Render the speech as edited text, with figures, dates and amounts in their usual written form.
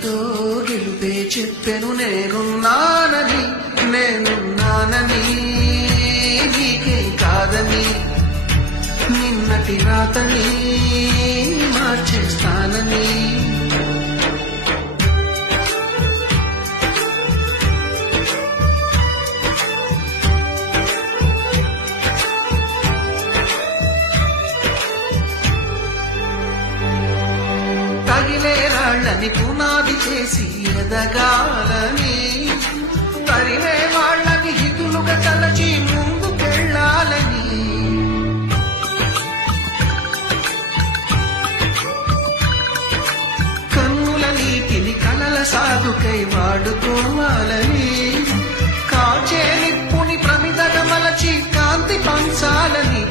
నీతో గెలుపే చెప్పెను నేనున్నానని నీకే కాదని నిన్నటి రాతని మార్చేస్తానని తగిలే రాళ్ళని పునాది చేసి ఎదగాలని తరివే వాళ్ళని హితులుగా తలచి ముందుకెళ్ళాలని కన్నుల నీటిని కలల సాగుకై వాడుకోవాలని కాచే నిప్పుని ప్రమిదగా మలచి కాంతి పంచాలని